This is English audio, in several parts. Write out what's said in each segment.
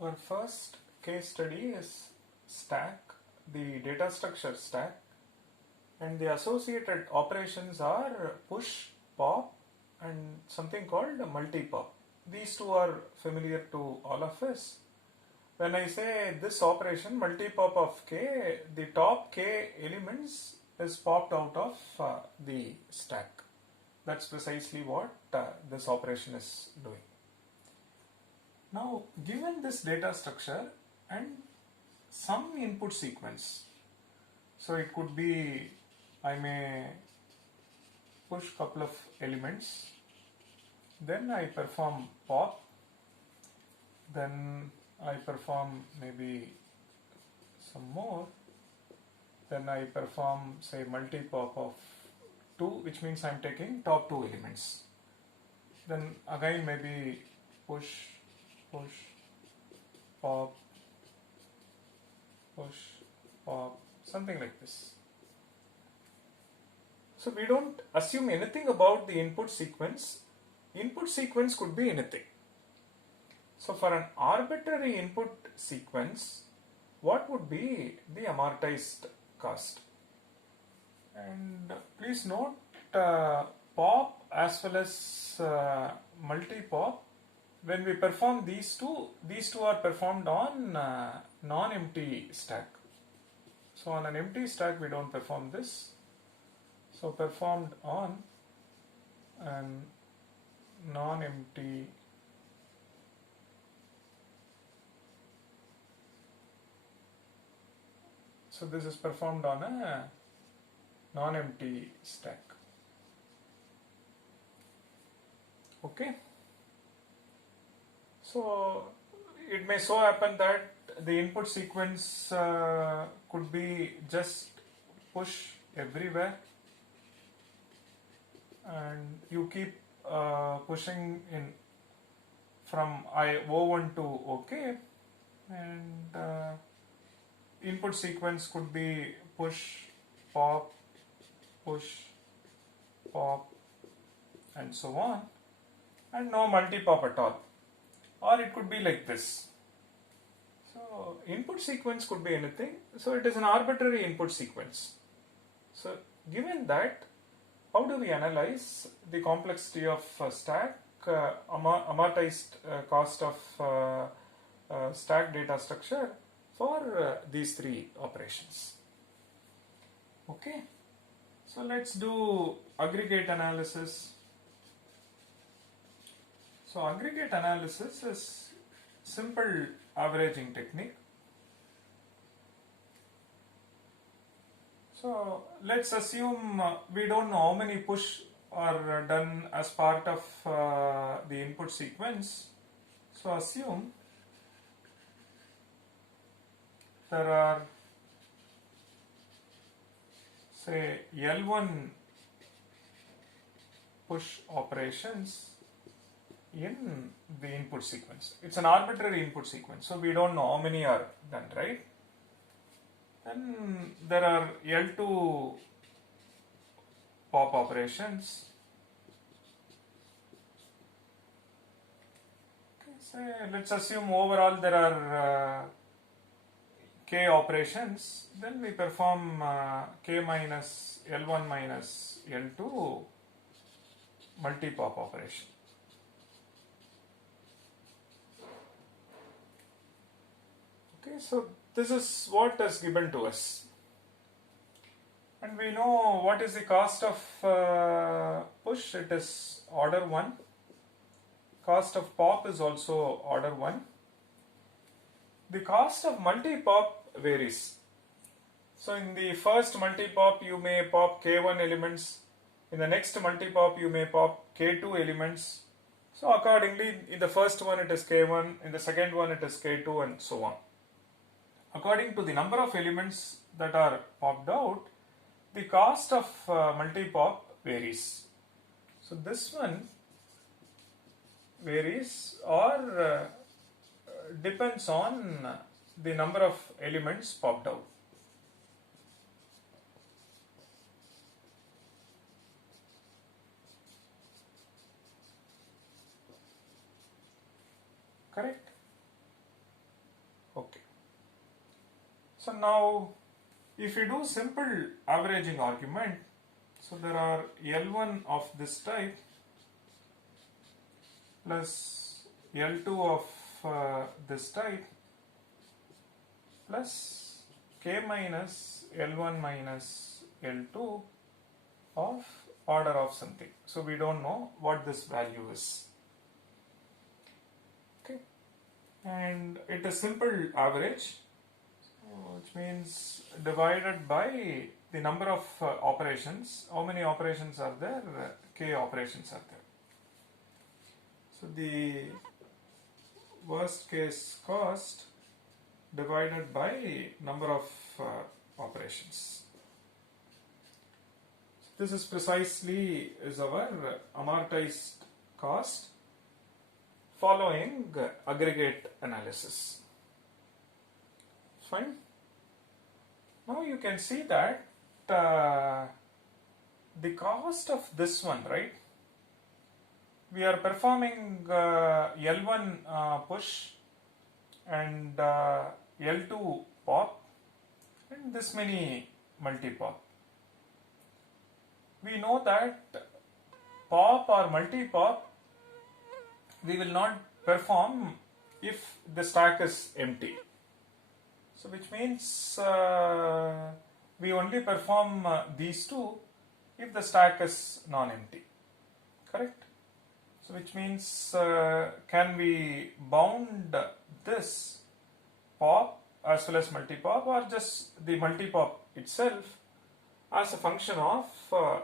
Our first case study is stack, the data structure stack, and the associated operations are push, pop, and something called multi-pop. These two are familiar to all of us. When I say this operation, multi-pop of k, the top k elements is popped out of the stack. That's precisely what this operation is doing. Now, given this data structure and some input sequence, so it could be I may push couple of elements, then I perform pop, then I perform maybe some more, then I perform say multi-pop of 2, which means I'm taking top 2 elements. Then again maybe push, pop, push, pop, something like this. So we don't assume anything about the input sequence. Input sequence could be anything. So for an arbitrary input sequence, what would be the amortized cost? And please note pop as well as multi-pop, when we perform these two are performed on non-empty stack. So on an empty stack we don't perform this. So performed on an non-empty so this is performed on a non-empty stack. Okay. So it may so happen that the input sequence could be just push everywhere, and you keep pushing in from O1 to OK, and input sequence could be push, pop, and so on, and no multi-pop at all. Or it could be like this. So input sequence could be anything. So it is an arbitrary input sequence. So given that, how do we analyze the complexity of stack, amortized cost of stack data structure for these three operations? Okay. So let's do aggregate analysis. So aggregate analysis is simple averaging technique. So let's assume we don't know how many push are done as part of the input sequence. So assume there are say L1 push operations in the input sequence. It's an arbitrary input sequence, so we don't know how many are done, right? Then there are L2 pop operations. Okay, so let's assume overall there are k operations. Then we perform k minus L1 minus L2 multi-pop operation. Okay, so this is what is given to us, and we know what is the cost of push. It is order 1. Cost of pop is also order 1. The cost of multi-pop varies. So in the first multi-pop you may pop k1 elements, in the next multi-pop you may pop k2 elements. So accordingly, in the first one it is k1, in the second one it is k2, and so on. According to the number of elements that are popped out, the cost of multi-pop varies. So this one varies or depends on the number of elements popped out. Correct? Okay. So now if we do simple averaging argument, so there are L1 of this type plus L2 of this type plus K minus L1 minus L2 of order of something. So we don't know what this value is. Okay, and it is simple average, which means divided by the number of operations. How many operations are there? K operations are there. So the worst case cost divided by number of operations. So this is precisely is our amortized cost following aggregate analysis. Fine. Now you can see that the cost of this one, right? We are performing L1 push and L2 pop and this many multi-pop. We know that pop or multi-pop we will not perform if the stack is empty. So which means we only perform these two if the stack is non-empty. Correct? So which means can we bound this pop as well as multi-pop or just the multi-pop itself as a function of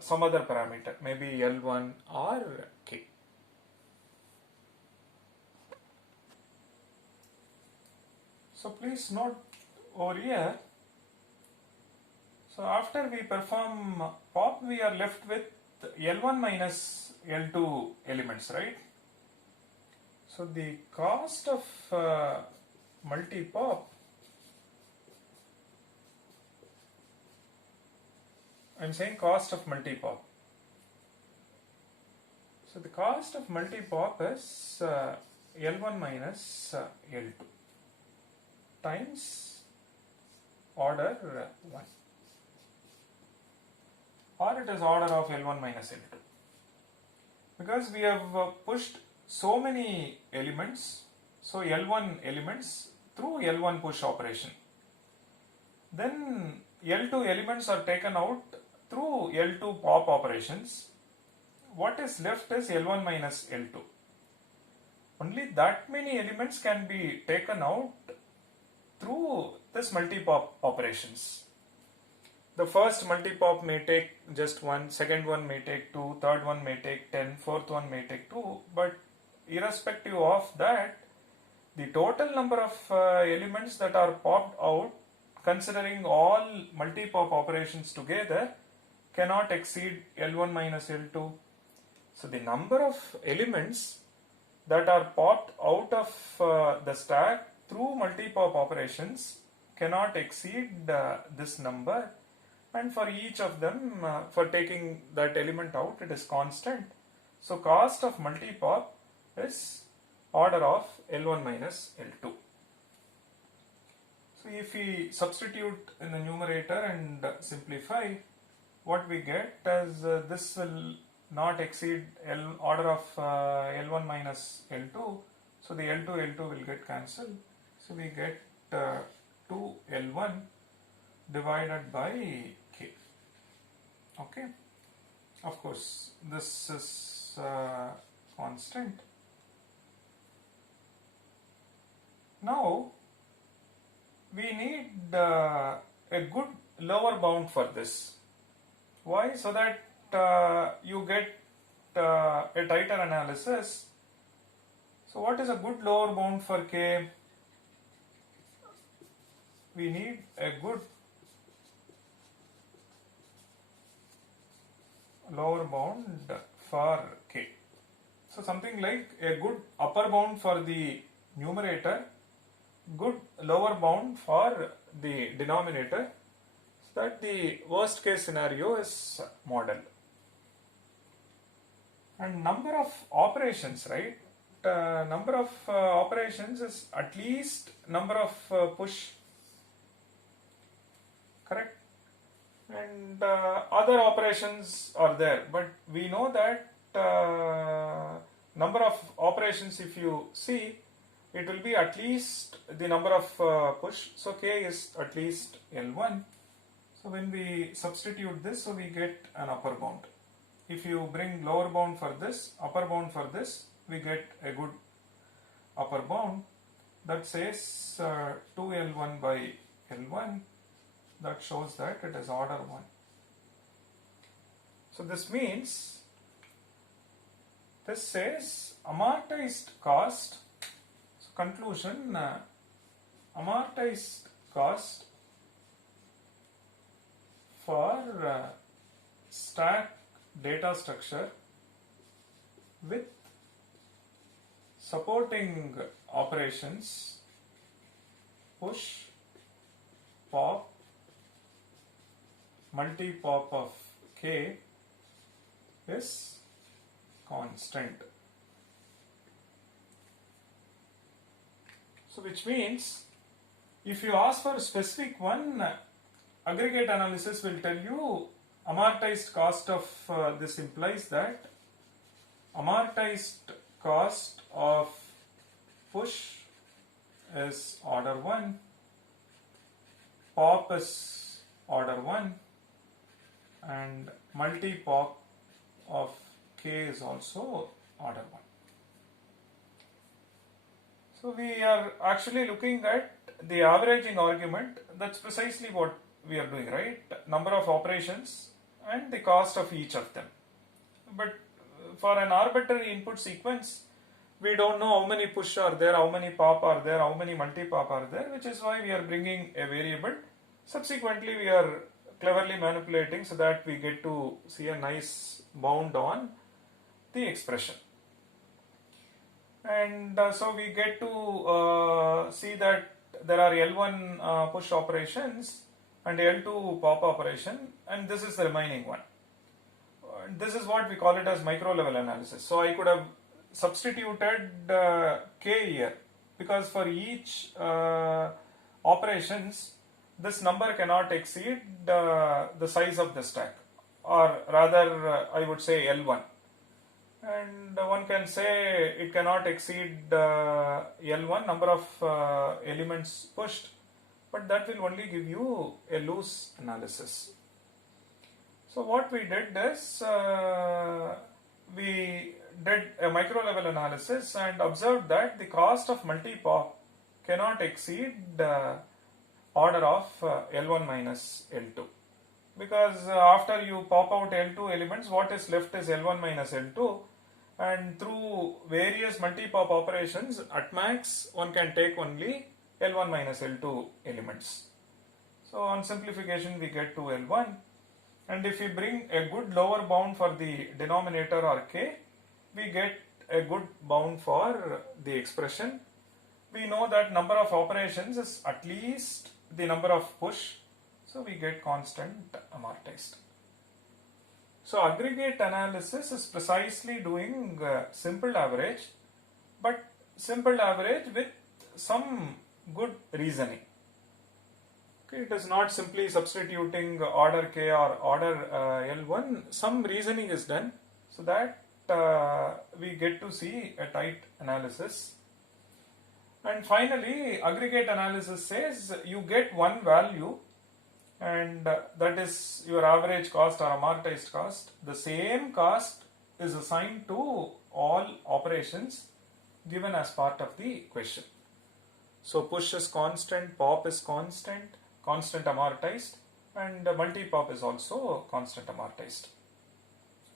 some other parameter, maybe L1 or K. So please note over here, so after we perform pop, we are left with L1 minus L2 elements, right? So the cost of multi-pop, I'm saying cost of multi-pop. So the cost of multi-pop is L1 minus L2 times order 1, or it is order of L1 minus L2. Because we have pushed so many elements, so L1 elements through L1 push operation. Then L2 elements are taken out through L2 pop operations. What is left is L1 minus L2. Only that many elements can be taken out through this multi-pop operations. The first multi-pop may take just one, second one may take 2, third one may take 10, fourth one may take 2, but irrespective of that, the total number of elements that are popped out, considering all multi-pop operations together, cannot exceed L1 minus L2. So the number of elements that are popped out of the stack through multi-pop operations cannot exceed this number, and for each of them, for taking that element out, it is constant. So cost of multi-pop is order of L1 minus L2. So if we substitute in the numerator and simplify, what we get is this will not exceed order of L1 minus L2. So the L2 will get cancelled. So we get 2L1 divided by K. Okay. Of course, this is constant. Now we need a good lower bound for this. Why? So that you get a tighter analysis. So what is a good lower bound for K? We need a good lower bound for K. So something like a good upper bound for the numerator, good lower bound for the denominator, so that the worst case scenario is modeled. And number of operations, right? number of operations is at least number of push, correct? And other operations are there, but we know that number of operations, if you see, it will be at least the number of push, so k is at least L1. So when we substitute this, so we get an upper bound. If you bring lower bound for this, upper bound for this, we get a good upper bound that says 2L1 by L1. That shows that it is order 1. So this means, this says amortized cost. So conclusion, amortized cost for stack data structure with supporting operations push, pop, multi-pop of k is constant. So which means, if you ask for a specific one, aggregate analysis will tell you amortized cost of this implies that amortized cost of push is order 1, pop is order 1, and multi-pop of k is also order 1. So we are actually looking at the averaging argument. That's precisely what we are doing, right? Number of operations and the cost of each of them. But for an arbitrary input sequence, we don't know how many push are there, how many pop are there, how many multi-pop are there, which is why we are bringing a variable. Subsequently, we are cleverly manipulating so that we get to see a nice bound on the expression. And so we get to see that there are L1 push operations and L2 pop operation, and this is the remaining one. This is what we call it as micro level analysis. So I could have substituted k here, because for each operations this number cannot exceed the size of the stack, or rather I would say L1, and one can say it cannot exceed L1 number of elements pushed, but that will only give you a loose analysis. So what we did is we did a micro level analysis and observed that the cost of multi-pop cannot exceed order of L1 minus L2, because after you pop out L2 elements, what is left is L1 minus L2, and through various multi-pop operations at max one can take only L1 minus L2 elements. So on simplification we get to L1, and if we bring a good lower bound for the denominator or k, we get a good bound for the expression. We know that number of operations is at least the number of push, so we get constant amortized. So aggregate analysis is precisely doing simple average, but simple average with some good reasoning. Okay, it is not simply substituting order k or order L1. Some reasoning is done so that we get to see a tight analysis. And finally, aggregate analysis says you get one value, and that is your average cost or amortized cost. The same cost is assigned to all operations given as part of the question. So push is constant, pop is constant amortized, and multi-pop is also constant amortized.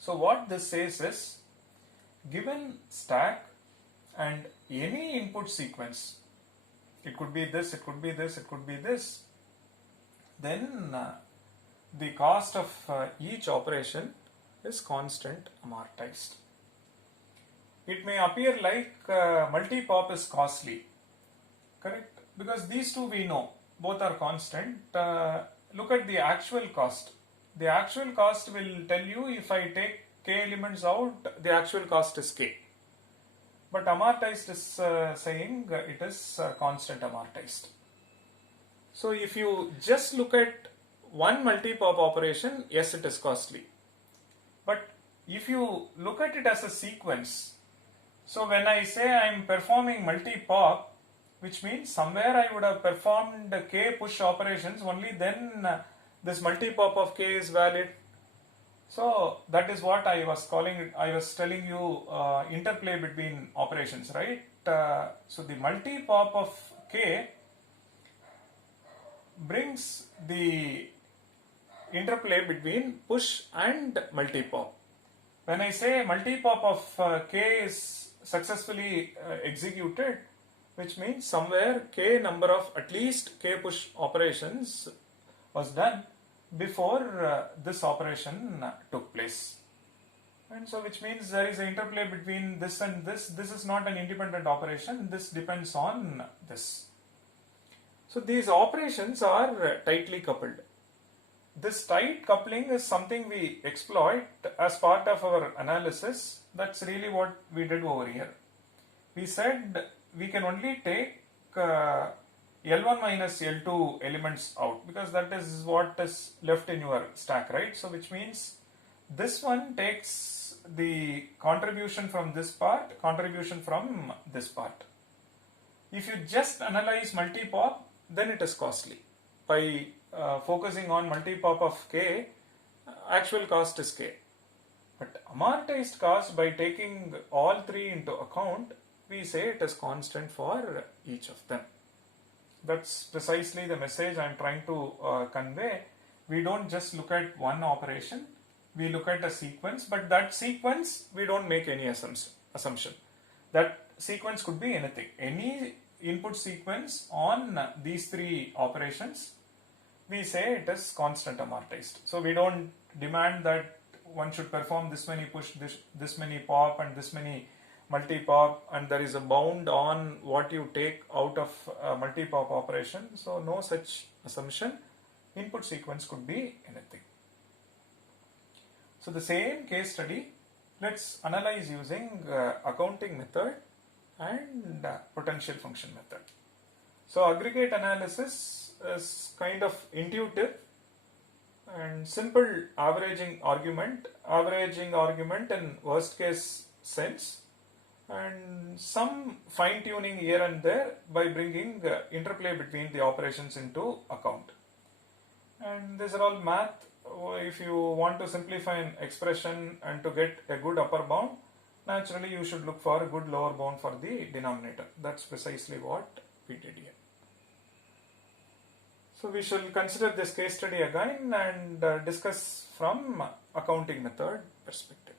So what this says is, given stack and any input sequence, it could be this, it could be this, it could be this, then the cost of each operation is constant amortized. It may appear like multi-pop is costly, correct? Because these two we know, both are constant. Look at the actual cost. The actual cost will tell you, if I take k elements out, the actual cost is k. but amortized is saying it is constant amortized. So if you just look at one multi-pop operation, yes, it is costly. But if you look at it as a sequence, so when I say I am performing multi-pop, which means somewhere I would have performed k push operations, only then this multi-pop of k is valid. So that is what I was calling it. I was telling you interplay between operations, right? So the multi-pop of k brings the interplay between push and multi-pop. When I say multi-pop of k is successfully executed, which means somewhere k number of at least k push operations was done before this operation took place. And so which means there is an interplay between this and this. This is not an independent operation. This depends on this. So these operations are tightly coupled. This tight coupling is something we exploit as part of our analysis. That's really what we did over here. We said we can only take L1 minus L2 elements out because that is what is left in your stack, right? So which means this one takes the contribution from this part, contribution from this part. If you just analyze multi-pop, then it is costly. By focusing on multi-pop of k, actual cost is k. But amortized cost, by taking all three into account, we say it is constant for each of them. That's precisely the message I am trying to convey. We don't just look at one operation, we look at a sequence, but that sequence we don't make any assumption. That sequence could be anything. Any input sequence on these three operations, we say it is constant amortized. So we don't demand that one should perform this many push, this many pop and this many multi-pop, and there is a bound on what you take out of a multi-pop operation. So no such assumption. Input sequence could be anything. So the same case study, let's analyze using accounting method and potential function method. So aggregate analysis is kind of intuitive and simple averaging argument in worst case sense, and some fine tuning here and there by bringing interplay between the operations into account. And these are all math. If you want to simplify an expression and to get a good upper bound, naturally you should look for a good lower bound for the denominator. That's precisely what we did here. So we shall consider this case study again and discuss from accounting method perspective.